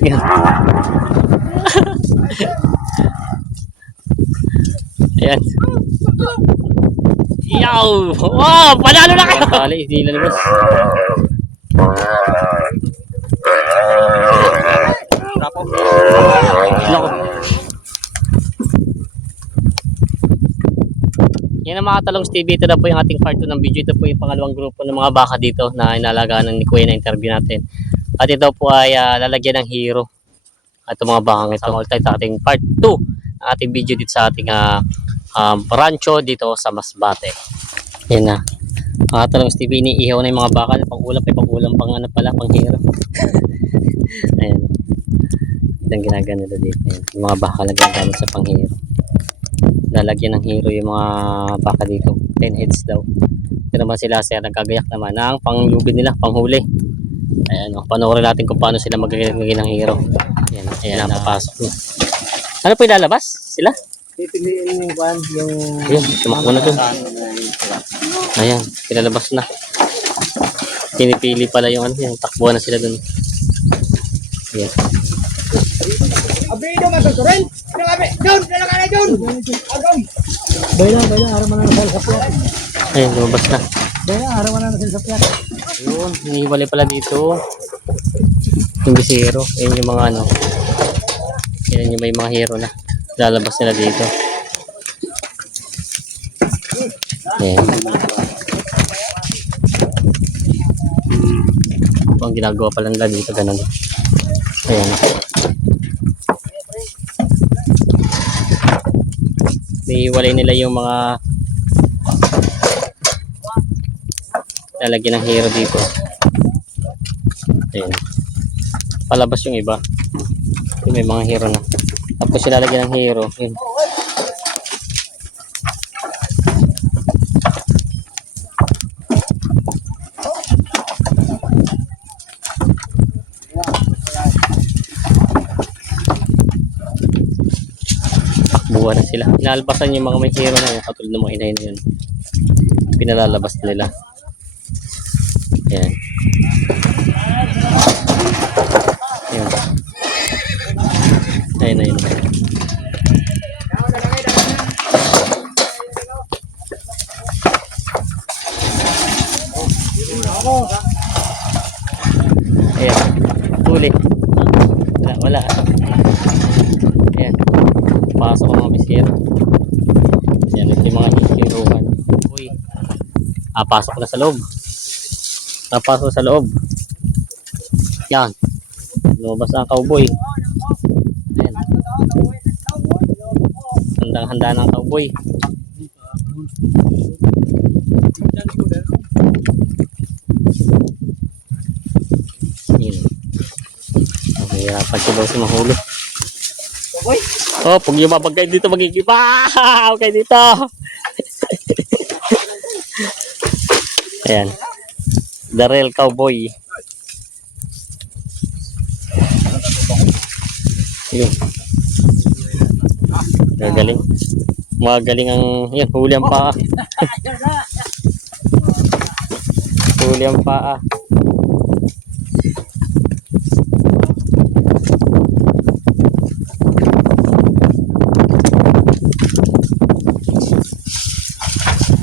Ayan. Yaw! Wow! Panalo na kayo! Kali, hindi lalabas. Nako. Yan ang mga Talongs TV. Ito na po yung ating part 2 ng video. Ito po yung pangalawang grupo ng mga baka dito na inalagaan ni Kuya na interview natin. At ito po ay lalagyan ng hero. At itong mga bakang ito. Tayo sa ating part 2 ng ating video dito sa ating rancho dito sa Masbate. Yan na. Mga Talongs TV, iniihaw na yung mga baka. Pang-ulam pang ano pala, pang hero. Ayan. Ito ang ginagano nila dito. Ayan. Yung mga baka lagyan gamit sa pang hero. Lalagyan ng hero yung mga baka dito. 10 heads daw. Ito naman sila sir, nagkagayak naman ng panglubid nila, panghuli. Ayan o, panoorin natin kung paano sila magiging ng hero. Ayan, ayan, napapasok na. Ano po ilalabas? Sila? Pipiliin yung kwan, yung... Ayan, tumakbo na dun. Ayan, pinalabas na. Pinipili pala yung ano, yung takbuhan na sila dun. Ayan. Abrido masusurin! Doon! Lalaka na doon! Agam! Bayla, araw mo na nasal sa piyat. Ayan, lumabas na. Bayla, araw mo na nasal sa piyat. Ayun, hiniwalay pala dito. Yung bisero. Ayan yung mga ano. Ayan yung may mga hero na. Lalabas nila dito. Ayan. Ito ang ginagawa pala nila dito. Ganun. Ayan. Iiwalay nila yung mga lalagyan ng hero dito. Ayan. Palabas yung iba. Yung may mga hero na. Tapos ilalagyan ng hero. Ayan. Buwan na sila. Inaalpasan yung mga may hero na yun. Katulad ng mga inay na yun. Pinalalabas nila. Ayan. Ayan. Ayan na yun. Ayan. Huli. Wala. Ayan. Pasok ang mga bisero. Ayan. Ito yung mga hisiruhan. Uy. Pasok na sa loob. Napasok sa loob. Yan. Lumabas ang cowboy. Ayan. Handang-handa ng cowboy. Ayan. Mahirapan si boss mahuli. Oh, pag yumabag kayo dito magigipa. Okay dito. Ayan. The real cowboy. Yun. Magaling. Magaling ang yan, huli ang paa. Huli ang paa.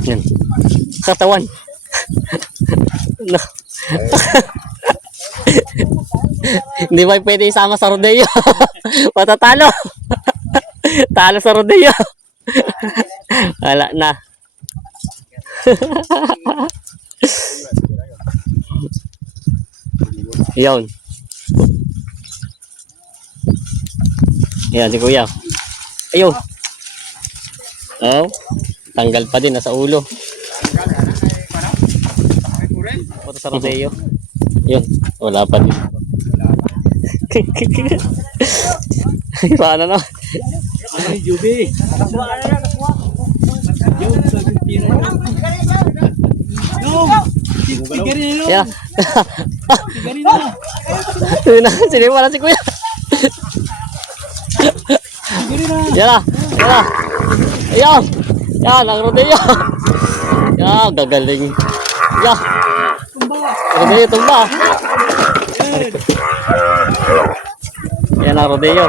Yan. Katawan. No. Hindi ba pwede isama sa rodeo? Matatalo. Talo sa rodeo. Wala na. Yun. Yan si kuya. Ayun. Oh, tanggal pa din nasa ulo. Punta sa rodeo. Yun, wala pa din. Paano na? Ay, Juby! Yeah. Siniwala si kuya. Yan na. Ayan. Yan, ang rodeo. Yan, gagaling. Yan. Rodeo, tumba. ng rodeo.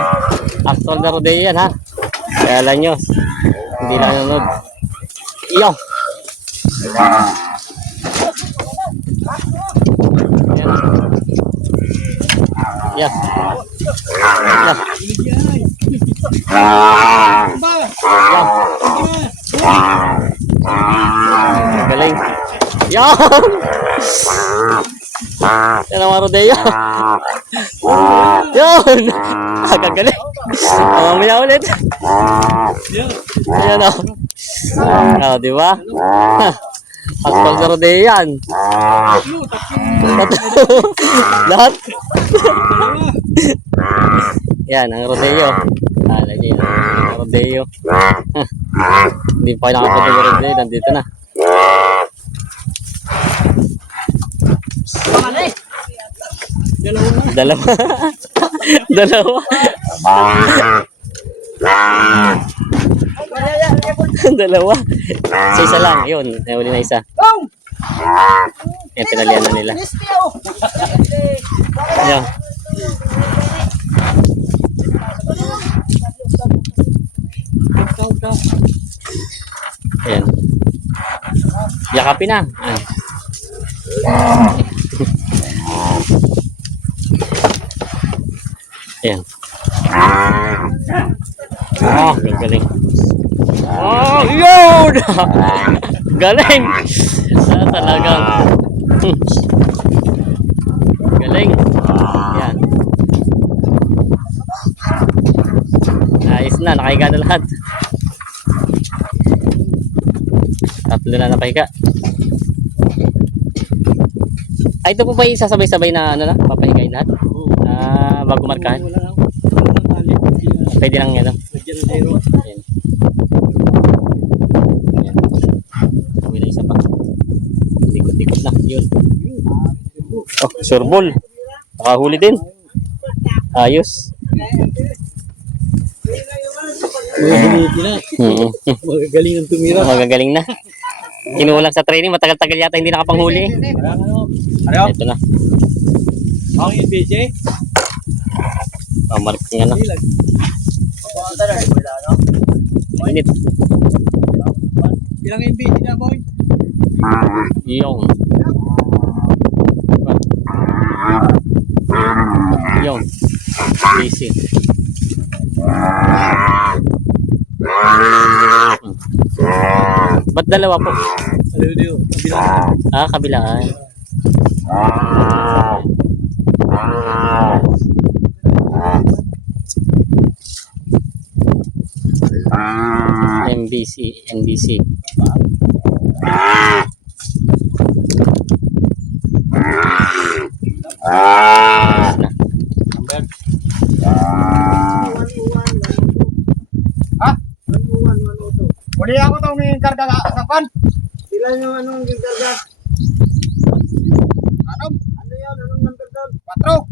Actual na rodeo yan, ha? Kaya alam nyo, hindi lang nanonood. Iyo! Yan. Yan. Yan. Galing. Yan! Yan ang rodeo. Yan! Kagaling. Mamaya ulit. Ayan o. Di ba? Actual na rodeo yan. Lahat. Yan, ang rodeo. Lagi yan. Ang rodeo. Hindi pa kayo nakapunta ng rodeo. Nandito na. Dalawa. Dalawa. Dalawa. Isa lang. Yun. Nahuli na isa. Yan, pinalian na nila. Ayan. Ayan. Yakapin na. Ayan. Ayan. Oh, galing. Oh, yun! Galing! Talagang. Galing. Ayan. Ayos na, nakahiga na lahat. Tatlo na napahiga. Ay, ito po ba yung sasabay-sabay na ano na? Papahigain lahat? Bago markahan? Pwede lang yan. Ayan. Ayan. May na isa pa. Dikot-dikot na. Yun. Oh, surbol. Nakahuli din. Ayos. Magagaling ang tumira. Magagaling na. Kinulang sa training. Matagal-tagal yata hindi nakapanghuli. Ito na. Ang BJ? Pamark nga na. Init. Ilang yung BJ na, boy? Yung. Yung. Busy. Ba't dalawa po? Kabilaan. NBC. Ha? Uli ako itong may karga sa pan. Ilan yung anong karga? Anong? Ano yan? Anong number doon? 4.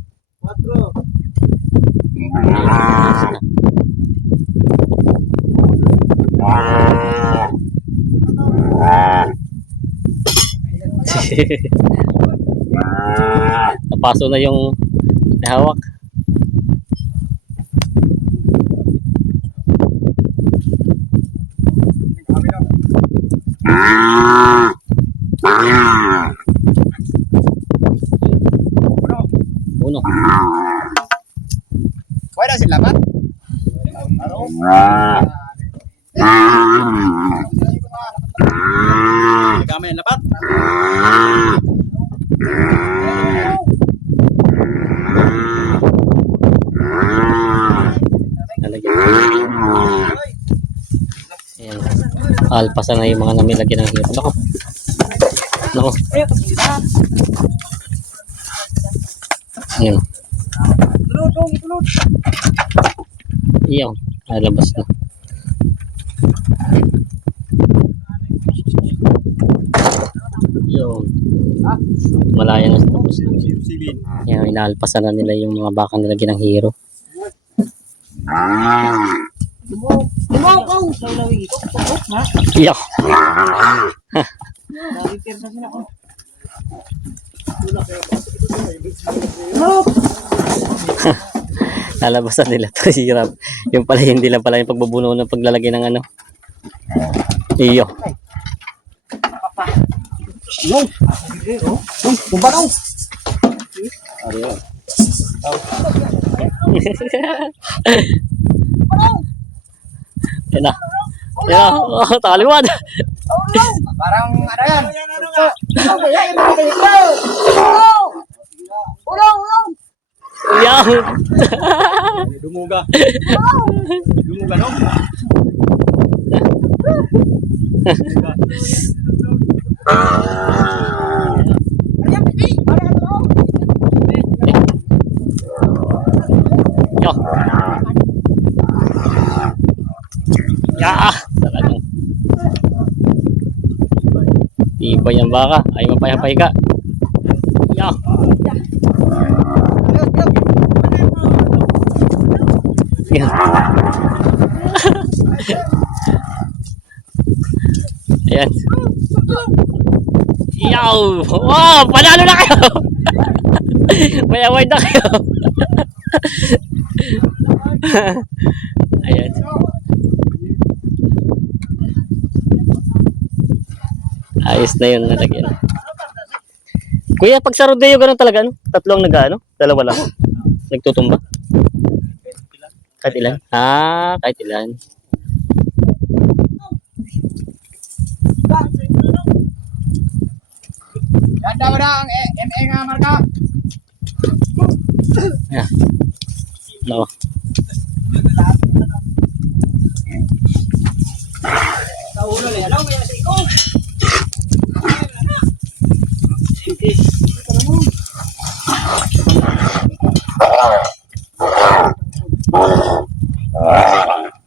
Napaso na yung nahawak. Uno. Pwede sila ba? Gamay ang lapat. Ayan. Alpasan na yung mga namilagyan ng hero. Nako. Nako. Ayan. Iyaw. Labas na. Yun. Malaya na, tapos na. Yan, inaalpasan na nila yung mga bakang nilagyan ng hero. Iyak. Lalabasan nila to, hirap. Yung pala, hindi lang pala yung pagbabuno ng paglalagay ng ano. Iyo. Yung. Tumba daw. Yan na. Yan na. Oh, taliwan. Parang ano yan? Yan. Dumuga. Dumuga no? Yo. Ya. Talagang. Iba yung baka. Ay mapayapay ka. Yo. Yan. Ayan. Yaw! Wow! Panalo na kayo! May award na kayo! Ayan. Ayos na yun, nalagyan. Kuya, pag sa rodeo, gano'n talaga, ano? Tatlo ang nag-ano? Dalawa lang. Nagtutumba. Kahit ilan? Ah, kahit ilan. Ganda mo na ang MA nga marka. Ayan. No. Sa ulo le, alam mo yan sa iko.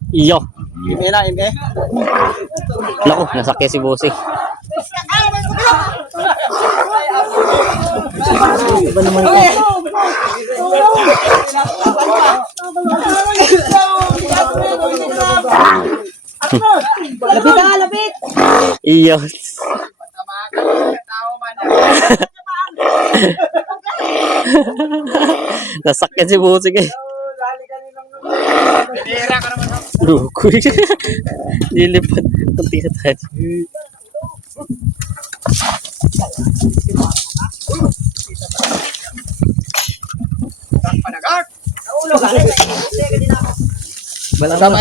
Iyo. MA na, MA. Naku, nasakya si Bossy. Iba naman ito. Lapit ka, lapit! Iyo. Nasakyan si Bossy eh. Tira ka naman. Lukoy. Nilipat. Kunti na tayo. Panagar! Naulo ka.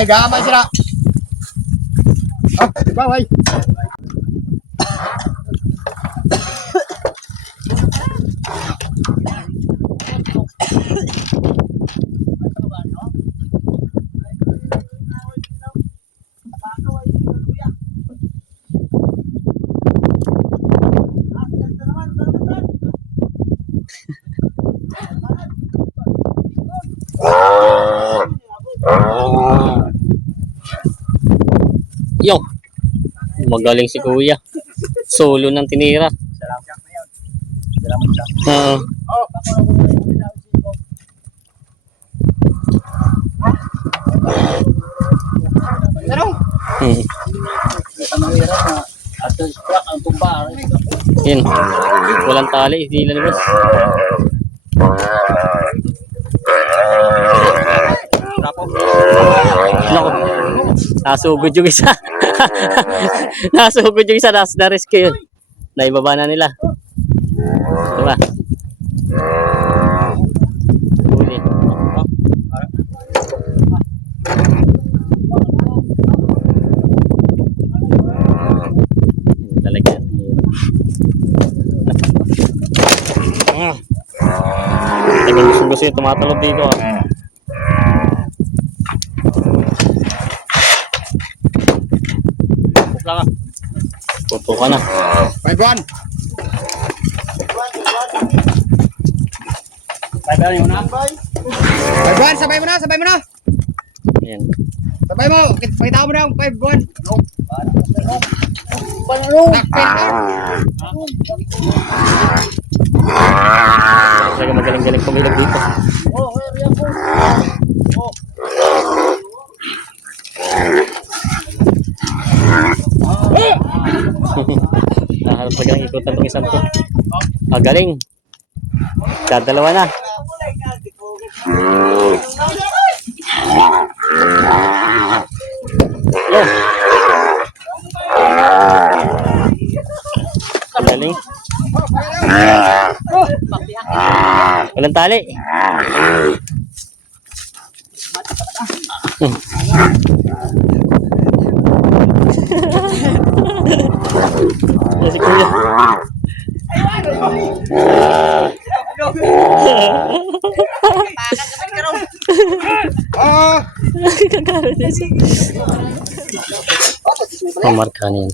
Gamay sila. Ah, baway. Yo. Magaling si Kuya. Solo ng tinira. Oo. Hmm. Yan. Walang tali. Hindi lalabas. Nako. Nasugod yung isa. Nasugod yung isa. Na-rescue yun. Naibaba na nila. Diba? Huli. Lalagyan. Tagal gusto yung tumatalog dito. Lang ah. Puto ka na. 5-1. 5-1 mo na. 5-1, sabay mo na, sabay mo na. Ayan. Sabay mo, pakita mo na ang 5-1. Nakpin ka. Talaga magaling-galing pag-ilog dito. Naharap talagang ikutan itong isang to. Galing. Dadalawa na. ng tali. Si kuya. Pamarka na yan.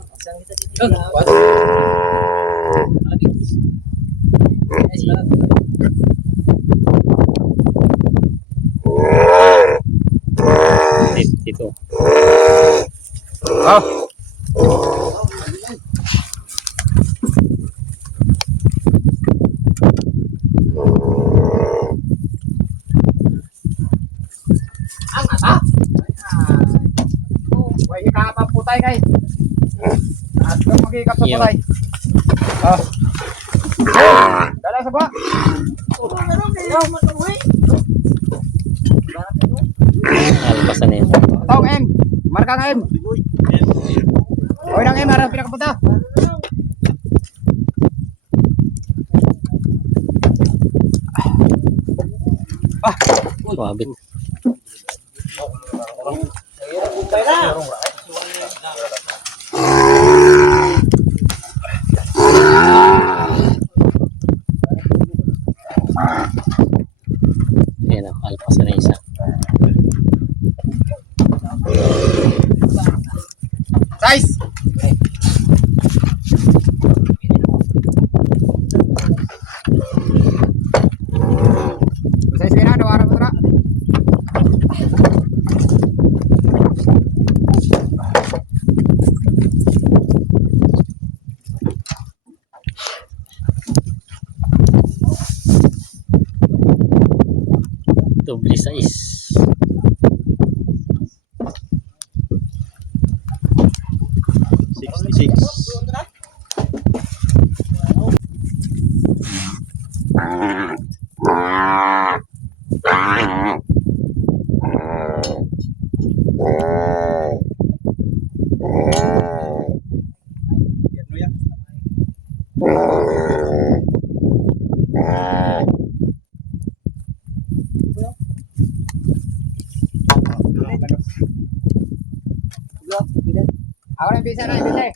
Dito. Huwag ikakapaputay kay. At kung magkikapaputay. Dala sa ba? Alpasan na yan. Tawag M. Marka ng M. Hoy ng M, harap pinakapunta. Wabit. Ayan ako, alpasan na isa. Size. Size kaya na, dawarang mo na. Doble size. Ako na bisa na, bisa.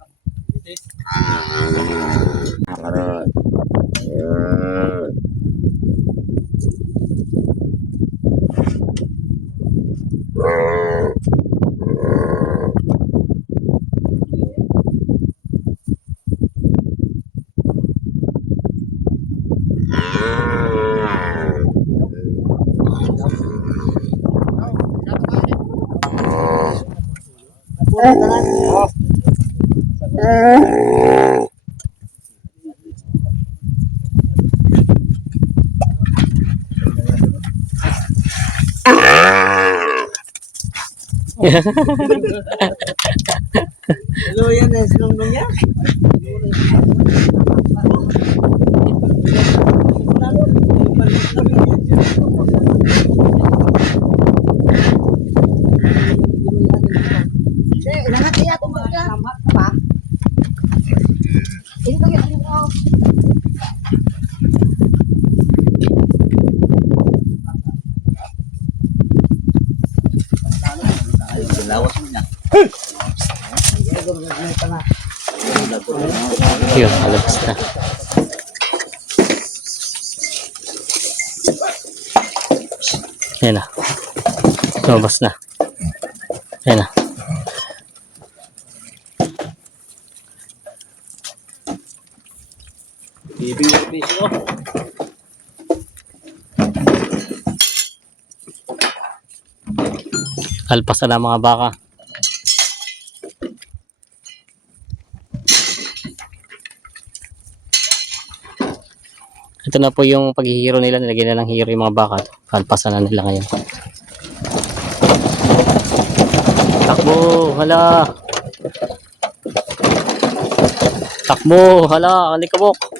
Hello, yan eh, sinunong yan. Lahat kaya tumaga. Lamat ka ba? Ini kaya ano ko? Lawas mo niya. Yun, alabas na. Ayan na. Lumabas na. Ayan na. Bibing yung piso. Alpasan na mga baka. Ito na po yung paghihiro nila. Nilagyan na ng hiro yung mga baka. Alpasan na nila ngayon. Takbo! Hala! Takbo! Hala! Alikabok!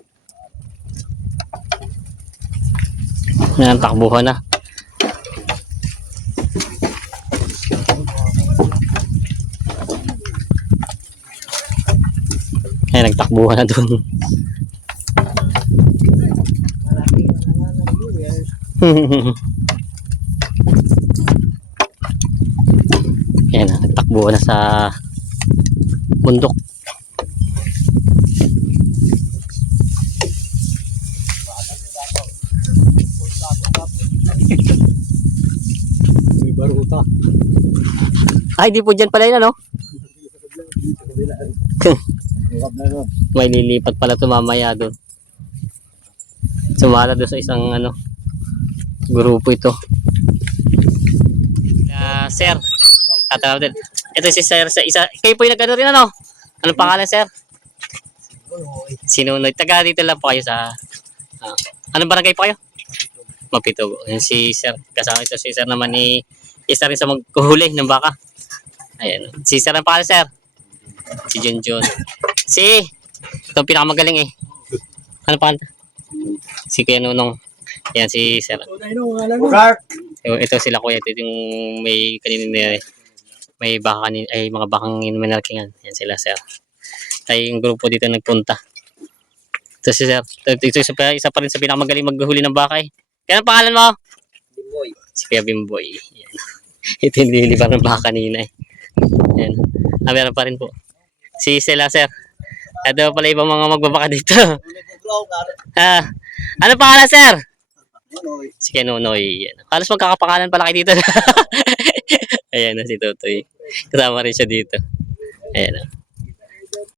Yan, takbuhan na. Ay, nagtakbuhan na dun. Yan, nagtakbo na sa bundok. May baruta. Ay, di po dyan pala yun, ano? Hirap na nun. May lilipat pala ito mamaya doon. Sumala doon sa isang ano grupo ito. Sir, tatawag din. Ito si Sir sa isa. Kayo po yung nag-ano rin, ano? Anong pangalan, Sir? Sinunoy. Taga dito lang po kayo sa... anong barangay po kayo? Mapitugo. Yan si Sir. Kasama ito si Sir naman ni... Isa rin sa magkuhuli ng baka. Ayan. Si Sir ang pangalan, Sir. Si Junjun. Si... Ito ang pinakamagaling eh. Ano pangalan? Si Kuya Nunong. Yan si Sir. Bugart! Ito sila kuya. Ito yung may kanina may baka kanina, ay mga bakang minarkingan. Yan sila, Sir. Tayo yung grupo dito nagpunta. Ito si Sir. Ito isa pa rin sa pinakamagaling maghuli ng baka eh. Kaya ang pangalan mo? Bimboy. Si Kuya Bimboy. Yan. Ito yung nililibar ng baka kanina eh. Yan. Meron pa rin po. Si sila, Sir. Ito pala ibang mga magbabaka dito. Ano pangalan, Sir? Si Kenonoy. Halos magkakapangalan pala kayo dito. Ayan na si Totoy. Kasama rin siya dito. Ayan na.